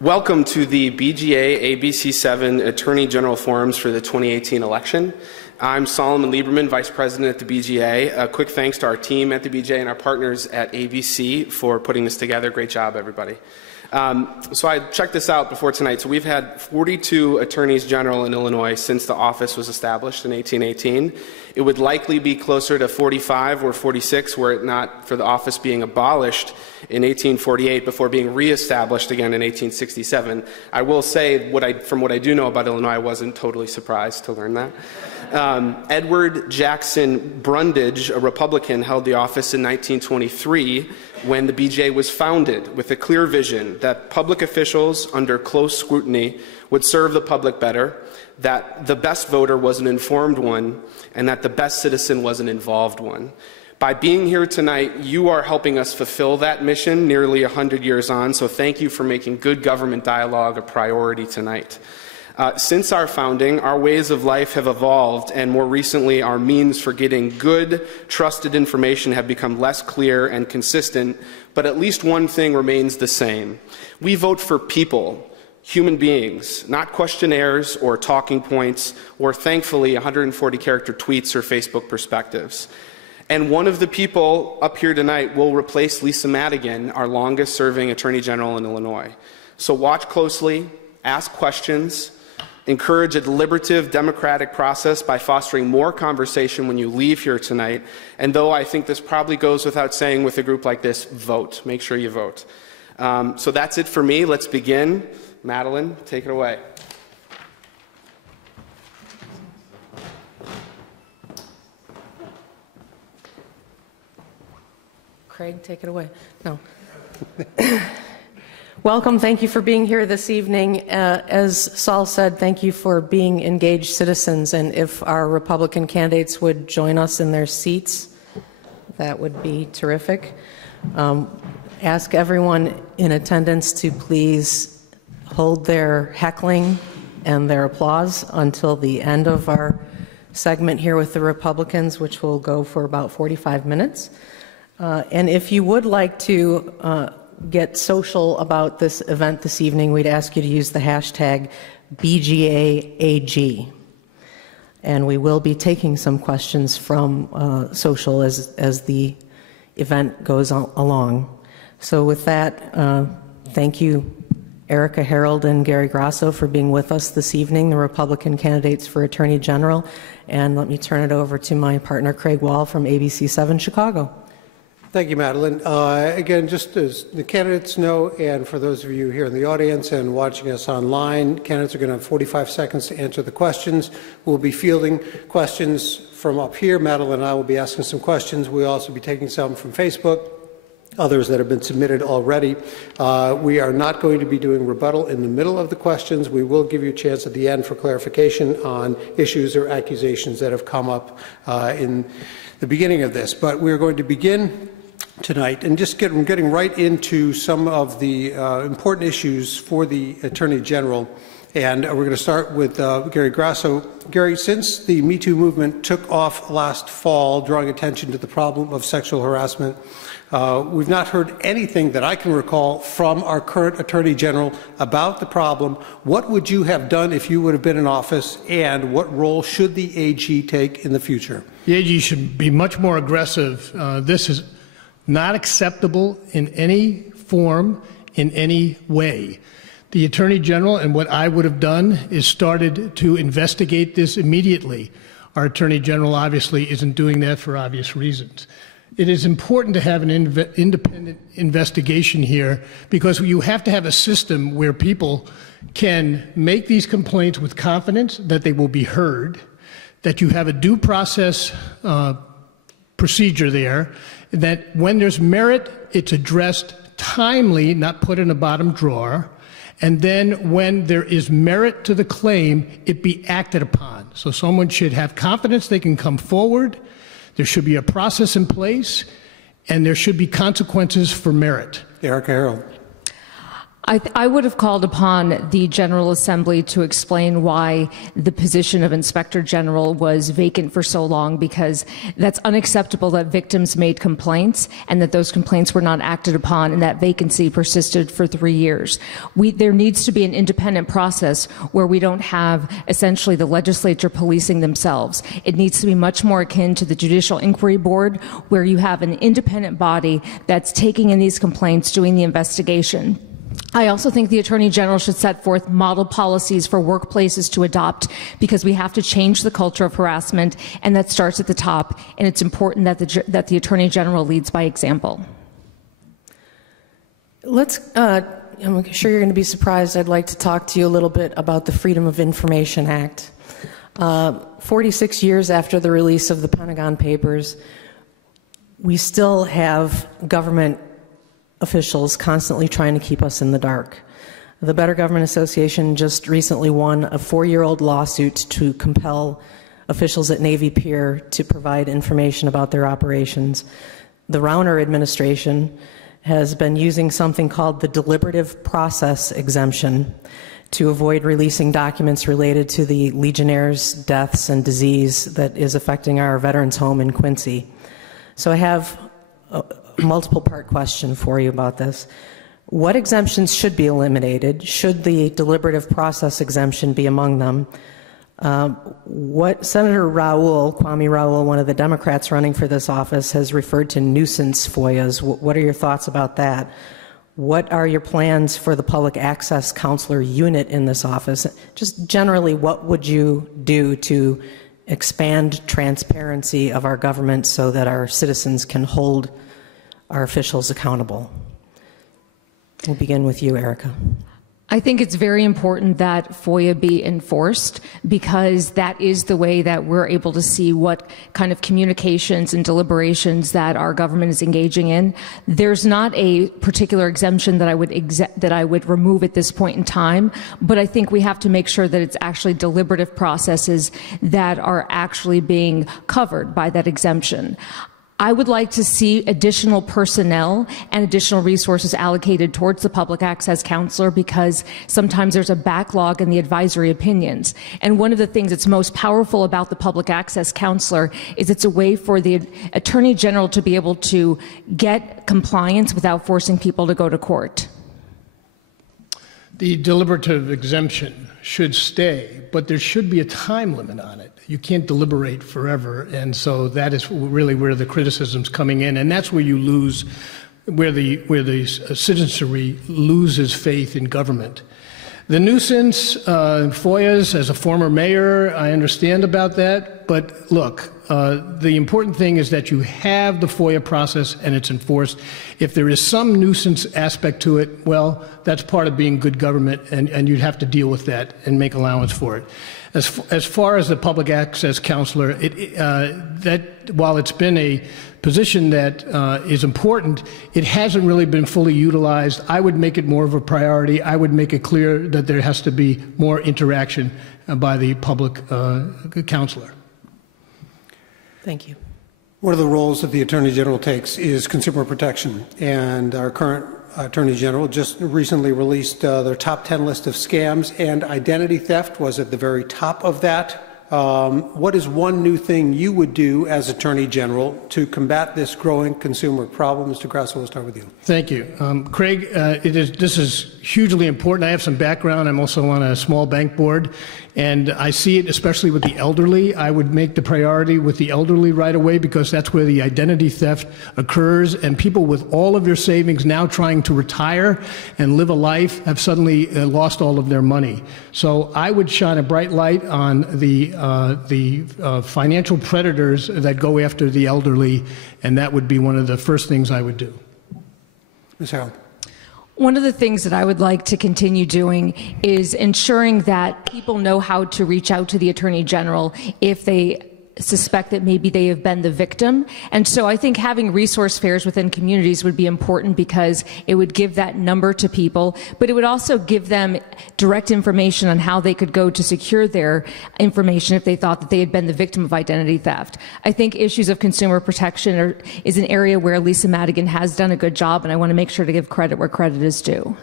Welcome to the BGA ABC7 Attorney General Forums for the 2018 election. I'm Solomon Lieberman, Vice President at the BGA. A quick thanks to our team at the BGA and our partners at ABC for putting this together. Great job, everybody. So I checked this out before tonight. So we've had 42 attorneys general in Illinois since the office was established in 1818. It would likely be closer to 45 or 46 were it not for the office being abolished in 1848 before being reestablished again in 1867. I will say, from what I do know about Illinois, I wasn't totally surprised to learn that. Edward Jackson Brundage, a Republican, held the office in 1923 when the BJA was founded with a clear vision that public officials under close scrutiny would serve the public better, that the best voter was an informed one, and that the best citizen was an involved one. By being here tonight, you are helping us fulfill that mission nearly 100 years on, so thank you for making good government dialogue a priority tonight. Since our founding, our ways of life have evolved, and more recently, our means for getting good, trusted information have become less clear and consistent, but at least one thing remains the same. We vote for people, human beings, not questionnaires or talking points, or thankfully 140-character tweets or Facebook perspectives. And one of the people up here tonight will replace Lisa Madigan, our longest-serving Attorney General in Illinois. So watch closely, ask questions, encourage a deliberative, democratic process by fostering more conversation when you leave here tonight. And though I think this probably goes without saying with a group like this, vote. Make sure you vote. So that's it for me. Let's begin. Madeline, take it away. Craig, take it away. No. Welcome. Thank you for being here this evening. As Saul said, thank you for being engaged citizens. And if our Republican candidates would join us in their seats, that would be terrific. Ask everyone in attendance to please hold their heckling and their applause until the end of our segment here with the Republicans, which will go for about 45 minutes. And if you would like to get social about this event this evening, we'd ask you to use the hashtag BGAAG. And we will be taking some questions from social as the event goes along. So with that, thank you, Erica Harold and Gary Grasso, for being with us this evening, the Republican candidates for Attorney General. And let me turn it over to my partner, Craig Wall from ABC7 Chicago. Thank you, Madeline. Again, just as the candidates know, and for those of you here in the audience and watching us online, candidates are going to have 45 seconds to answer the questions. We'll be fielding questions from up here. Madeline and I will be asking some questions. We'll also be taking some from Facebook, others that have been submitted already. We are not going to be doing rebuttal in the middle of the questions. We will give you a chance at the end for clarification on issues or accusations that have come up in the beginning of this. But we're going to begin tonight and just getting right into some of the important issues for the Attorney General. And we're going to start with Gary Grasso. Gary, since the Me Too movement took off last fall, drawing attention to the problem of sexual harassment, we've not heard anything that I can recall from our current Attorney General about the problem. What would you have done if you would have been in office, and what role should the AG take in the future? The AG should be much more aggressive. This is not acceptable in any form, in any way. The Attorney General, and what I would have done, is started to investigate this immediately. Our Attorney General obviously isn't doing that for obvious reasons. It is important to have an independent investigation here, because you have to have a system where people can make these complaints with confidence that they will be heard, that you have a due process procedure there, that when there's merit, it's addressed timely, not put in a bottom drawer, and then when there is merit to the claim, it be acted upon. So someone should have confidence they can come forward, there should be a process in place, and there should be consequences for merit. Erica Harold. I would have called upon the General Assembly to explain why the position of Inspector General was vacant for so long, because that's unacceptable that victims made complaints and that those complaints were not acted upon, and that vacancy persisted for 3 years. There needs to be an independent process where we don't have essentially the legislature policing themselves. It needs to be much more akin to the Judicial Inquiry Board, where you have an independent body that's taking in these complaints, doing the investigation. I also think the Attorney General should set forth model policies for workplaces to adopt, because we have to change the culture of harassment, and that starts at the top, and it's important that the Attorney General leads by example. I'm sure you're going to be surprised. I'd like to talk to you a little bit about the Freedom of Information Act. 46 years after the release of the Pentagon Papers, we still have government officials constantly trying to keep us in the dark. The Better Government Association just recently won a 4-year-old lawsuit to compel officials at Navy Pier to provide information about their operations. The Rauner administration has been using something called the deliberative process exemption to avoid releasing documents related to the Legionnaires' deaths and disease that is affecting our veterans' home in Quincy. So I have multiple-part question for you about this. What exemptions should be eliminated? Should the deliberative process exemption be among them? What Senator Kwame Raoul, one of the Democrats running for this office, has referred to nuisance FOIAs. What are your thoughts about that? What are your plans for the public access counselor unit in this office? Just generally, what would you do to expand transparency of our government so that our citizens can hold our officials accountable? We'll begin with you, Erica. I think it's very important that FOIA be enforced, because that is the way that we're able to see what kind of communications and deliberations that our government is engaging in. There's not a particular exemption that I would remove at this point in time, but I think we have to make sure that it's actually deliberative processes that are actually being covered by that exemption. I would like to see additional personnel and additional resources allocated towards the public access counselor, because sometimes there's a backlog in the advisory opinions. And one of the things that's most powerful about the public access counselor is it's a way for the Attorney General to be able to get compliance without forcing people to go to court. The deliberative exemption should stay, but there should be a time limit on it. You can't deliberate forever, and so that is really where the criticism's coming in, and that's where you lose, where the citizenry loses faith in government. The nuisance FOIAs, as a former mayor, I understand about that, but look, the important thing is that you have the FOIA process and it's enforced. If there is some nuisance aspect to it, well, that's part of being good government, and you'd have to deal with that and make allowance for it. As far as the public access counselor, that while it's been a position that is important, it hasn't really been fully utilized. I would make it more of a priority. I would make it clear that there has to be more interaction by the public counselor. Thank you. One of the roles that the Attorney General takes is consumer protection, and our current Attorney General just recently released their top 10 list of scams, and identity theft was at the very top of that. What is one new thing you would do as Attorney General to combat this growing consumer problem? Mr. Grasso, we'll start with you. Thank you. Craig, this is hugely important. I have some background. I'm also on a small bank board, and I see it especially with the elderly. I would make the priority with the elderly right away, because that's where the identity theft occurs, and people with all of their savings now trying to retire and live a life have suddenly lost all of their money. So I would shine a bright light on the financial predators that go after the elderly, and that would be one of the first things I would do. Ms. Harrell. One of the things that I would like to continue doing is ensuring that people know how to reach out to the Attorney General if they suspect that maybe they have been the victim. And so I think having resource fairs within communities would be important, because it would give that number to people, but it would also give them direct information on how they could go to secure their information if they thought that they had been the victim of identity theft. I think issues of consumer protection is an area where Lisa Madigan has done a good job, and I want to make sure to give credit where credit is due.